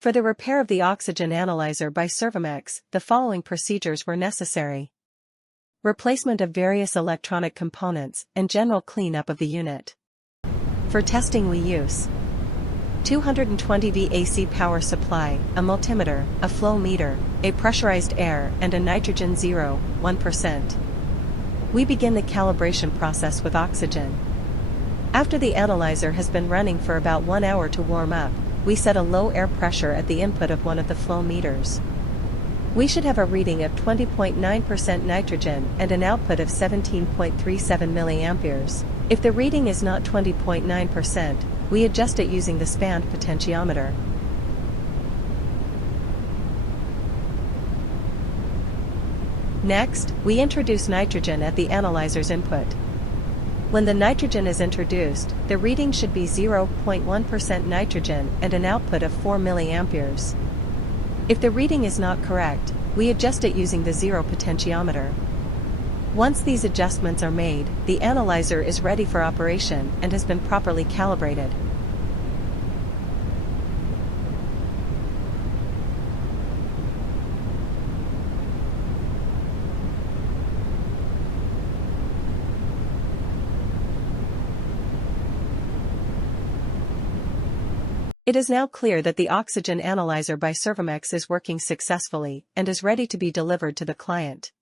For the repair of the oxygen analyzer by Servomex, the following procedures were necessary. Replacement of various electronic components and general cleanup of the unit. For testing we use 220V AC power supply, a multimeter, a flow meter, a pressurized air and a nitrogen 0.1%. We begin the calibration process with oxygen. After the analyzer has been running for about 1 hour to warm up, we set a low air pressure at the input of one of the flow meters. We should have a reading of 20.9% nitrogen and an output of 17.37 mA. If the reading is not 20.9%, we adjust it using the span potentiometer. Next, we introduce nitrogen at the analyzer's input. When the nitrogen is introduced, the reading should be 0.1% nitrogen and an output of 4 mA. If the reading is not correct, we adjust it using the zero potentiometer. Once these adjustments are made, the analyzer is ready for operation and has been properly calibrated. It is now clear that the oxygen analyzer by Servomex is working successfully and is ready to be delivered to the client.